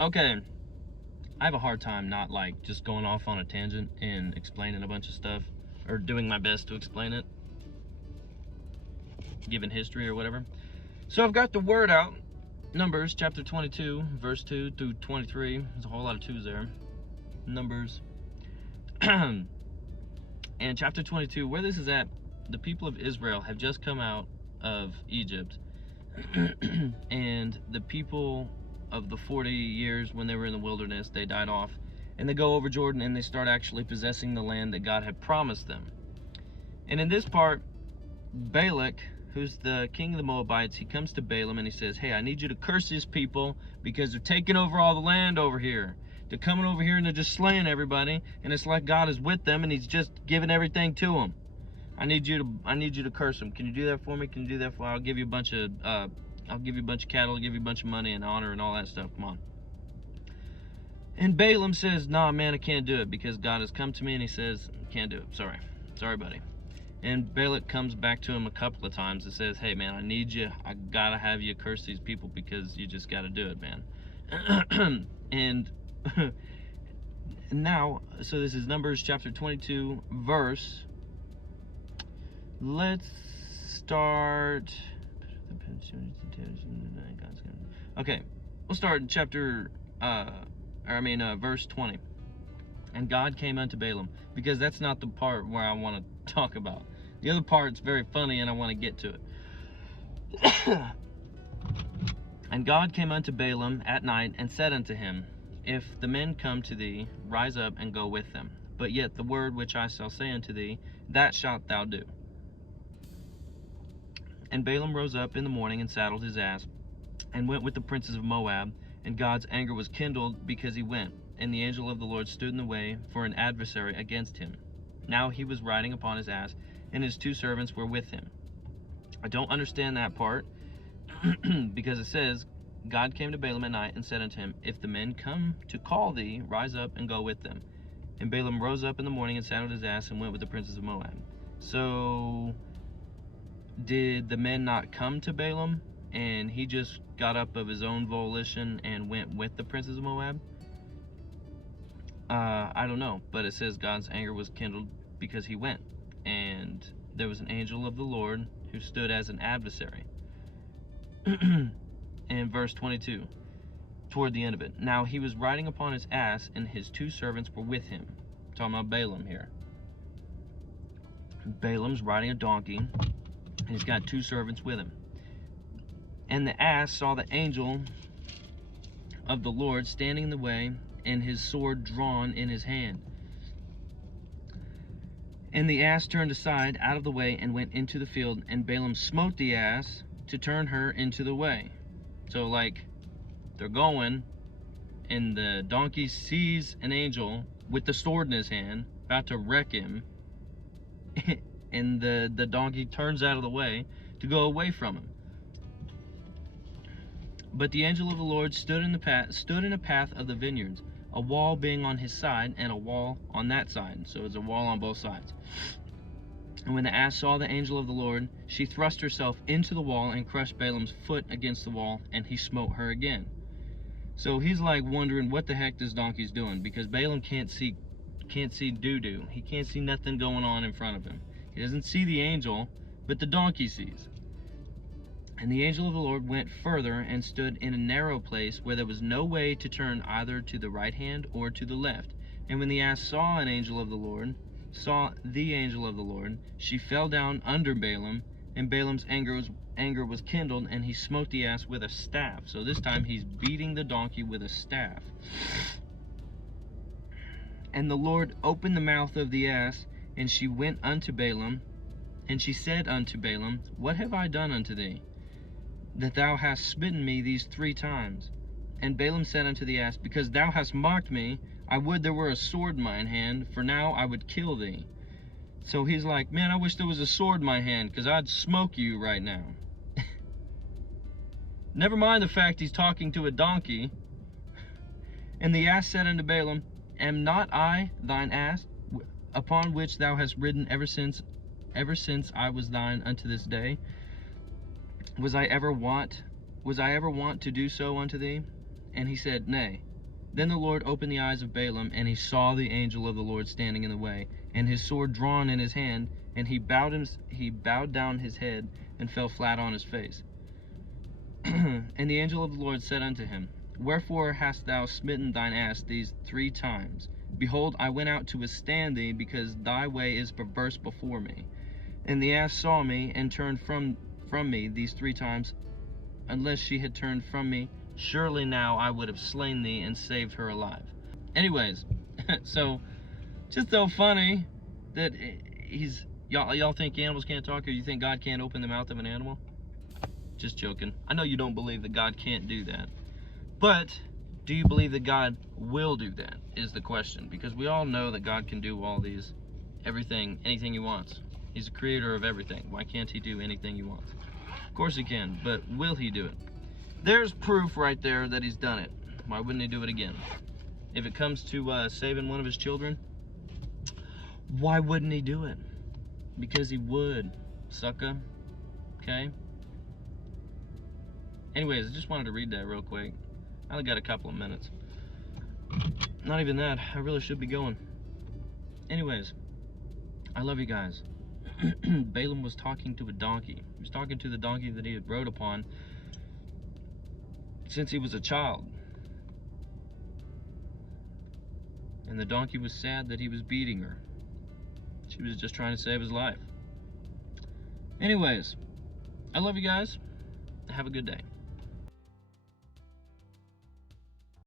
Okay, I have a hard time not like just going off on a tangent and explaining a bunch of stuff, or doing my best to explain it, given history or whatever. So I've got the word out, Numbers chapter 22, verse 2 through 23. There's a whole lot of twos there. Numbers. And chapter 22, where this is at, the people of Israel have just come out of Egypt. And the people of the 40 years when they were in the wilderness, they died off. And they go over Jordan and they start actually possessing the land that God had promised them. And in this part, Balak, who's the king of the Moabites, he comes to Balaam and he says, hey, I need you to curse these people because they're taking over all the land over here. They're coming over here and they're just slaying everybody, and it's like God is with them and he's just giving everything to them. I need you to curse them. Can you do that for me? Can you do that for me? I'll give you a bunch of cattle, I'll give you a bunch of money and honor and all that stuff. Come on. And Balaam says, nah, man, I can't do it because God has come to me and he says, can't do it. Sorry, buddy. And Balak comes back to him a couple of times and says, hey, man, I need you. I gotta have you curse these people because you just gotta do it, man. And now, so this is Numbers chapter 22, verse. Let's start. Okay, we'll start in verse 20. And God came unto Balaam, because that's not the part where I want to talk about. The other part's very funny and I want to get to it. And God came unto Balaam at night and said unto him, if the men come to thee, rise up and go with them. But yet the word which I shall say unto thee, that shalt thou do. And Balaam rose up in the morning and saddled his ass, and went with the princes of Moab, and God's anger was kindled because he went. And the angel of the Lord stood in the way for an adversary against him. Now he was riding upon his ass, and his 2 servants were with him. I don't understand that part, because it says, God came to Balaam at night and said unto him, if the men come to call thee, rise up and go with them. And Balaam rose up in the morning and saddled his ass and went with the princes of Moab. So, did the men not come to Balaam, and he just got up of his own volition and went with the princes of Moab? I don't know, but it says God's anger was kindled because he went, and there was an angel of the Lord who stood as an adversary. In verse 22, toward the end of it. Now he was riding upon his ass, and his 2 servants were with him. I'm talking about Balaam here. Balaam's riding a donkey, and he's got 2 servants with him. And the ass saw the angel of the Lord standing in the way, and his sword drawn in his hand. And the ass turned aside out of the way and went into the field, and Balaam smote the ass to turn her into the way. So, like, they're going, and the donkey sees an angel with the sword in his hand, about to wreck him, and the donkey turns out of the way to go away from him. But the angel of the Lord stood in a path of the vineyards, a wall being on his side and a wall on that side. So it's a wall on both sides. And when the ass saw the angel of the Lord, she thrust herself into the wall and crushed Balaam's foot against the wall, and he smote her again. So he's like wondering what the heck this donkey's doing, because Balaam can't see doo-doo. He can't see nothing going on in front of him. He doesn't see the angel, but the donkey sees. And the angel of the Lord went further and stood in a narrow place where there was no way to turn either to the right hand or to the left. And when the ass saw the angel of the Lord, she fell down under Balaam, and Balaam's anger was kindled, and he smote the ass with a staff. So this time he's beating the donkey with a staff. And the Lord opened the mouth of the ass, and she went unto Balaam, and she said unto Balaam, what have I done unto thee, that thou hast smitten me these 3 times? And Balaam said unto the ass, because thou hast mocked me, I would there were a sword in mine hand, for now I would kill thee. So he's like, man, I wish there was a sword in my hand, because I'd smoke you right now. Never mind the fact he's talking to a donkey. And the ass said unto Balaam, am not I thine ass, upon which thou hast ridden ever since I was thine unto this day? Was I ever wont to do so unto thee? And he said, nay. Then the Lord opened the eyes of Balaam, and he saw the angel of the Lord standing in the way, and his sword drawn in his hand, and he bowed down his head and fell flat on his face. And the angel of the Lord said unto him, Wherefore hast thou smitten thine ass these 3 times? Behold, I went out to withstand thee, because thy way is perverse before me. And the ass saw me, and turned from me these 3 times. Unless she had turned from me, surely now I would have slain thee and saved her alive. Anyways, so just so funny that y'all think animals can't talk, or you think God can't open the mouth of an animal? Just joking. I know you don't believe that God can't do that, but do you believe that God will do that is the question, because we all know that God can do all these, everything, anything he wants. He's the creator of everything. Why can't he do anything he wants? Of course he can, but will he do it? There's proof right there that he's done it. Why wouldn't he do it again? If it comes to saving one of his children, why wouldn't he do it? Because he would, sucker. Okay? Anyways, I just wanted to read that real quick. I only got a couple of minutes. Not even that. I really should be going. Anyways, I love you guys. Balaam was talking to a donkey. He was talking to the donkey that he had rode upon since he was a child. And the donkey was sad that he was beating her. She was just trying to save his life. Anyways, I love you guys. Have a good day.